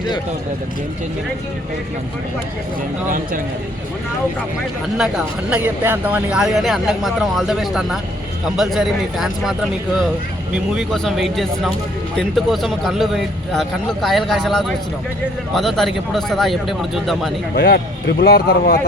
ఏం చెప్తావు brother? Game changer అన్నకి చెప్పే అంతమని కాదు కానీ అన్నకి మాత్రం ఆల్ ద బెస్ట్ అన్న. కంపల్సరీ మీ ఫ్యాన్స్ మాత్రం మీకు మీ మూవీ కోసం వెయిట్ చేస్తున్నాం. 10th కోసం కళ్ళు కాయలు కాసేలా చూస్తున్నాం. 10వ తారీఖు ఎప్పుడు వస్తుందా, ఎప్పుడెప్పుడు చూద్దామని. భయ్యా RRR తర్వాత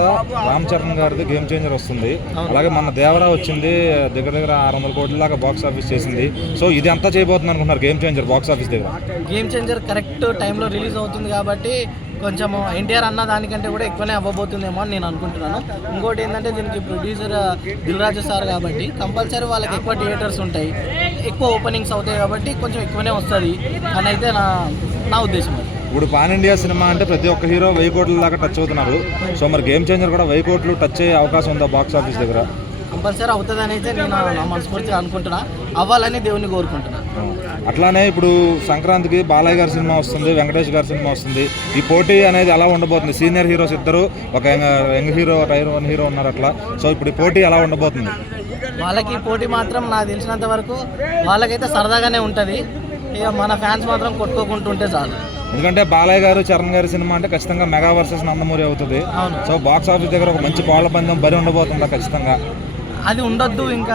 రామ్ చరణ్ గారిది గేమ్ చేంజర్ వస్తుంది, అలాగే మన దేవరా వచ్చింది, దగ్గర 600 కోట్ల దాకా బాక్స్ ఆఫీస్ చేసింది. సో ఇది అంతా చేయబోతుంది అనుకుంటున్నారు గేమ్ చేంజర్ బాక్స్ ఆఫీస్ దగ్గర? గేమ్ చేంజర్ కరెక్ట్ టైంలో రిలీజ్ అవుతుంది కాబట్టి కొంచెం ఎన్టీఆర్ అన్న దానికంటే కూడా ఎక్కువనే అవ్వబోతుందేమో అని నేను అనుకుంటున్నాను. ఇంకోటి ఏంటంటే దీనికి ప్రొడ్యూసర్ దిల్ రాజు సార్ కాబట్టి కంపల్సరీ వాళ్ళకి ఎక్కువ థియేటర్స్ ఉంటాయి, ఎక్కువ ఓపెనింగ్స్ అవుతాయి కాబట్టి కొంచెం ఎక్కువనే వస్తుంది అని అయితే నా ఉద్దేశం. ఇప్పుడు పాన్ ఇండియా సినిమా అంటే ప్రతి ఒక్క హీరో 1000 కోట్ల దాకా టచ్ అవుతున్నారు. సో మరి గేమ్ చేంజర్ కూడా 1000 కోట్లు టచ్ అయ్యే అవకాశం ఉందా బాక్స్ ఆఫీస్ దగ్గర? కంపల్సరీ అవుతుందని అయితే నేను నా మనస్ఫూర్తిగా అనుకుంటున్నా, అవ్వాలని దేవుని కోరుకుంటున్నా. అట్లానే ఇప్పుడు సంక్రాంతికి బాలయ్య గారి సినిమా వస్తుంది, వెంకటేష్ గారి సినిమా వస్తుంది. ఈ పోటీ అనేది ఎలా ఉండబోతుంది? సీనియర్ హీరోస్ ఇద్దరు, ఒక యంగ్ హీరో, టైర్ 1 హీరో ఉన్నారు అట్లా. సో ఇప్పుడు ఈ పోటీ ఎలా ఉండబోతుంది? వాళ్ళకి పోటీ మాత్రం నాకు తెలిసినంత వరకు వాళ్ళకైతే సరదాగానే ఉంటుంది. ఇక మన ఫ్యాన్స్ మాత్రం కొట్టుకోకుంటుంటే చాలు. ఎందుకంటే బాలయ్య గారు చరణ్ గారి సినిమా అంటే ఖచ్చితంగా మెగా వర్సెస్ నందమూరి అవుతుంది. సో బాక్స్ ఆఫీస్ దగ్గర ఒక మంచి కోళ్ల పందెం బరి ఉండబోతుందా? ఖచ్చితంగా అది ఉండొద్దు, ఇంకా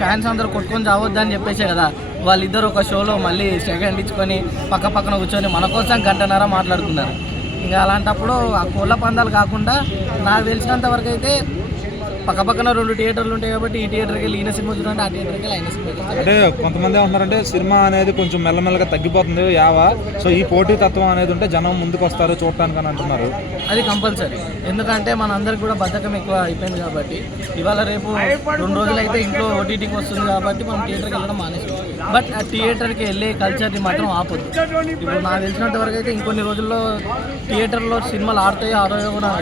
ఫ్యాన్స్ అందరూ కొట్టుకొని చావద్దు అని చెప్పేసే కదా వాళ్ళిద్దరు ఒక షోలో మళ్ళీ సెకండ్ ఇచ్చుకొని పక్కన కూర్చొని మన కోసం గంటన్నర మాట్లాడుకున్నారు. ఇంకా అలాంటప్పుడు ఆ కోళ్ళ పందాలు కాకుండా నాకు తెలిసినంత వరకు అయితే పక్కన 2 థియేటర్లు ఉంటాయి కాబట్టి ఈ థియేటర్కి వెళ్ళి ఈయన సినిమా చూడండి, ఆ థియేటర్కి వెళ్ళి ఆయన సినిమా చూడండి. అంటే కొంతమంది ఏమంటున్నారంటే సినిమా అనేది కొంచెం మెల్లమెల్లగా తగ్గిపోతుంది యావా. సో ఈ పోటీ తత్వం అనేది ఉంటే జనం ముందుకు వస్తారు చూడటానికి అని అంటున్నారు. అది కంపల్సరీ, ఎందుకంటే మన అందరికి కూడా బద్ధకం ఎక్కువ అయిపోయింది కాబట్టి ఇవాళ రేపు 2 రోజులు అయితే ఇంట్లో OTTకి వస్తుంది కాబట్టి మనం థియేటర్కి వెళ్ళడం మానేస్తాం. బట్ ఆ థియేటర్కి వెళ్ళే కల్చర్ని మాత్రం ఆపొద్దు. ఇప్పుడు నాకు తెలిసినంత వరకు అయితే ఇంకొన్ని రోజుల్లో థియేటర్లో సినిమాలు ఆడతాయో కూడా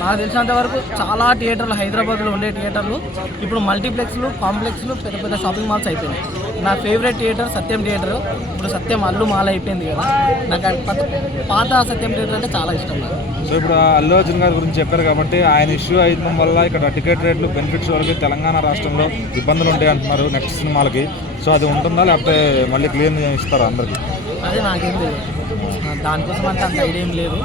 నాకు తెలిసినంత వరకు చాలా థియేటర్లు హైదరాబాద్లో ఉండే థియేటర్లు ఇప్పుడు మల్టీప్లెక్స్లు, కాంప్లెక్స్లు, పెద్ద షాపింగ్ మాల్స్ అయిపోయినాయి. నా ఫేవరెట్ థియేటర్ సత్యం థియేటర్, ఇప్పుడు సత్యం అల్లు మాల అయిపోయింది కదా. నాకు పాత సత్యం థియేటర్ అంటే చాలా ఇష్టం నాకు. సో ఇప్పుడు అల్లు అర్జున్ గారి గురించి చెప్పారు కాబట్టి ఆయన ఇష్యూ అయిన వల్ల ఇక్కడ టికెట్ రేట్లు బెనిఫిట్స్ వరకు తెలంగాణ రాష్ట్రంలో ఇబ్బందులు ఉంటాయి అంటున్నారు నెక్స్ట్ సినిమాలకి. సో అది ఉంటుందా లేకపోతే మళ్ళీ క్లియర్ ఇస్తారా అందరికి? అది నాకేం తెలియదు, దానికోసం అంత ఐడియా ఏం లేదు.